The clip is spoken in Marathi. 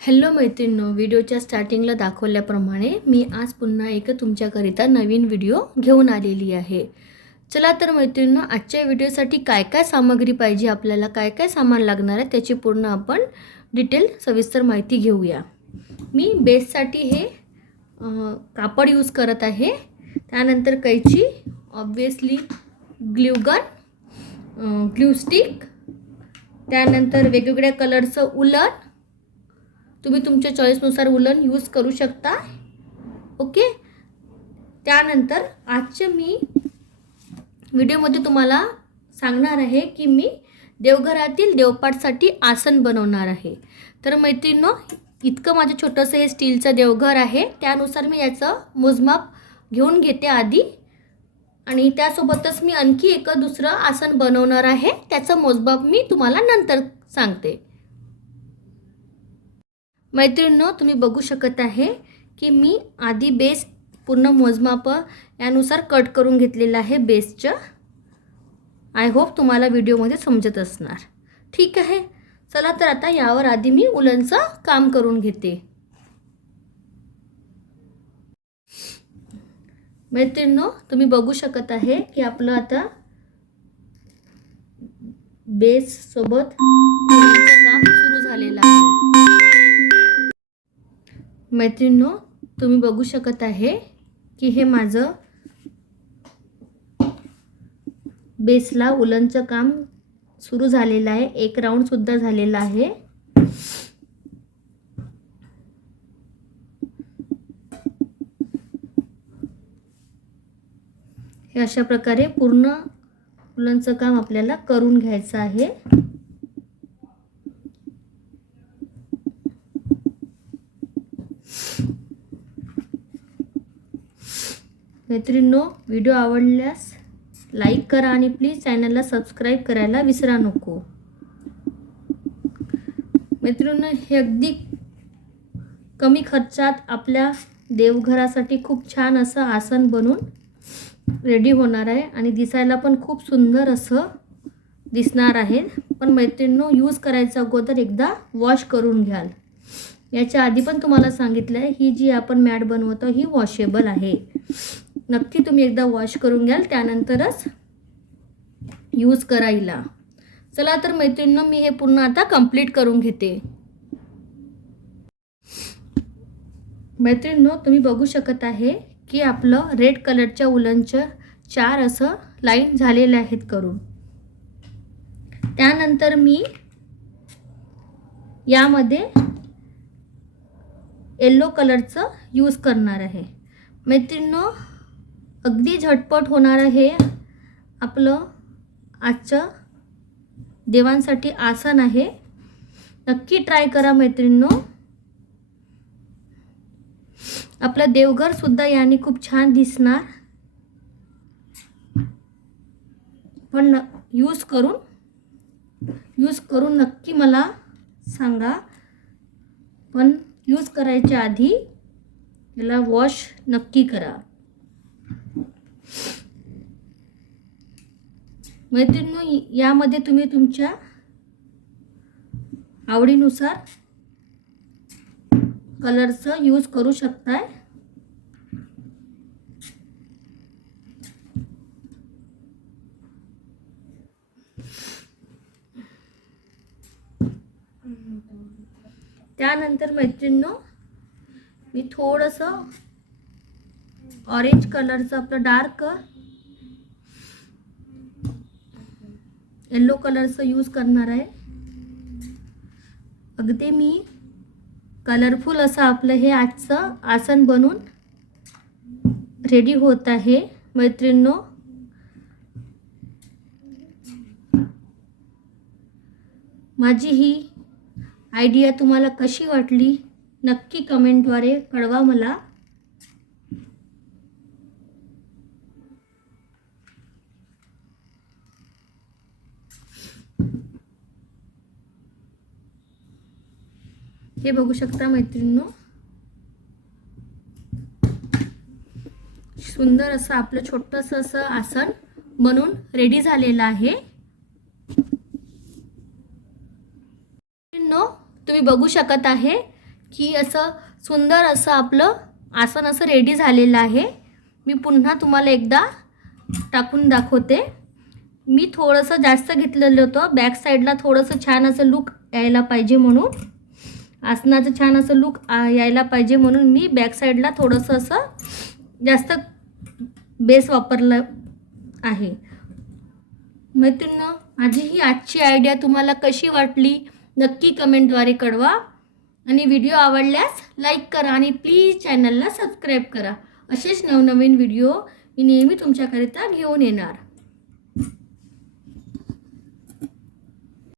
हॅलो मैत्रिणींनो व्हिडिओच्या स्टार्टिंगला दाखवल्याप्रमाणे मी आज पुन्हा एक तुमच्याकरिता नवीन व्हिडिओ घेऊन आलेली आहे. चला तर मैत्रिणींनो आजच्या व्हिडिओसाठी काय काय सामग्री पाहिजे आपल्याला काय काय सामान लागणार आहे त्याची पूर्ण आपण डिटेल सविस्तर माहिती घेऊया. मी बेससाठी हे कापड यूज करत आहे. त्यानंतर कैची ऑब्वियसली ग्ल्यूगन ग्ल्यूस्टिक त्यानंतर वेगवेगळ्या कलरचं उलन तुम्ही तुमच्या चॉईसनुसार उलन यूज करू शकता. ओके त्यानंतर आजचे मी व्हिडिओमध्ये तुम्हाला सांगणार आहे की मी देवघरातील देवपाठसाठी आसन बनवणार आहे. तर मैत्रिणींनो इतकं माझं छोटंसं हे स्टीलचं देवघर आहे. त्यानुसार मी याचं मोजमाप घेऊन घेते आधी. आणि त्यासोबतच मी आणखी एक दुसरं आसन बनवणार आहे. त्याचं मोजमाप मी तुम्हाला नंतर सांगते. मैत्रिणींनो तुम्ही बघू शकत आहे की मी आधी बेस पूर्ण मोजमाप यानुसार कट करून घेतलेलं आहे बेसचं आय होप तुम्हाला व्हिडिओमध्ये समजत असणार. ठीक आहे? चला तर आता यावर आधी मी उलनचं काम करून घेते. मैत्रिणींनो तुम्ही बघू शकत आहे की आपलं आता बेससोबत काम सुरू झालेलं आहे. मैत्रिणींनो तुम्ही बघू शकत आहे की हे माझं बेसला उलनचं काम सुरू झालेलं आहे. एक राऊंडसुद्धा झालेला आहे. हे अशा प्रकारे पूर्ण उलनचं काम आपल्याला करून घ्यायचं आहे. मैत्रिणींनो व्हिडिओ आवडल्यास लाईक करा आणि प्लीज चॅनलला सबस्क्राईब करायला विसरा नको. मैत्रिणींनो हे अगदी कमी खर्चात आपल्या देवघरासाठी खूप छान असं आसन बनून रेडी होणार आहे आणि दिसायला पण खूप सुंदर असं दिसणार आहे. पण मैत्रिणींनो यूज करायचं अगोदर एकदा वॉश करून घ्याल. याच्या आधी पण तुम्हाला सांगितलं आहे ही जी आपण मॅट बनवतो ही वॉशेबल आहे. नक्की तुम्ही एकदा वॉश करून घ्याल त्यानंतरच यूज करायला चला तर मैत्रिणींनो मी हे पूर्ण आता कंप्लीट करून घेते. मैत्रिणींनो तुम्ही बघू शकत आहे की आपलं रेड कलरच्या उलनचं चार असं लाईन झालेले आहेत करून. त्यानंतर मी यामध्ये येल्लो कलरचं यूज करणार आहे. मैत्रिणींनो अगदी झटपट होणारं हे आपलं आजचं देवांसाठी आसन आहे. नक्की ट्राय करा मैत्रिणींनो. आपलं देवघरसुद्धा याने खूप छान दिसणार. पण यूज करून यूज करून नक्की मला सांगा. पण यूज करायच्या आधी याला वॉश नक्की करा. मैत्रिणी यामध्ये तुम्ही तुमच्या आवडीनुसार कलरचं यूज करू शकताय. त्यानंतर मैत्रिणींनो मी थोडंसं ऑरेंज कलरचं आपलं डार्क. येल्लो कलरचं यूज करणार आहे. अगदी मी कलरफुल असं आपलं हे आजचं आसन बनून रेडी होत आहे मैत्रिणींनो. माझी ही आयडिया तुम्हाला कशी वाटली नक्की कमेंटद्वारे कळवा मला. हे बघू शकता मैत्रिणींनो. सुंदर असं आपलं छोटंसं असं आसन बनून रेडी झालेलं आहे. नो तुम्ही बघू शकत आहे की असं सुंदर असं आपलं आसन असं रेडी झालेलं आहे. मी पुन्हा तुम्हाला एकदा टाकून दाखवते. मी थोडंसं जास्त घेतलेलं होतं. बॅक साईडला थोडंसं छान असं लुक यायला पाहिजे म्हणून. आसनाचं छान असं लुक यायला पाहिजे म्हणून मी बॅक साईडला थोडंसं असं जास्त बेस वापरलं आहे. मैत्रिणी माझी ही आजची आयडिया तुम्हाला कशी वाटली नक्की कमेंटद्वारे कळवा. आणि व्हिडिओ आवडल्यास लाईक करा आणि प्लीज चॅनलला सबस्क्राईब करा. असेच नवनवीन व्हिडिओ मी नेहमी तुमच्याकरिता घेऊन येणार.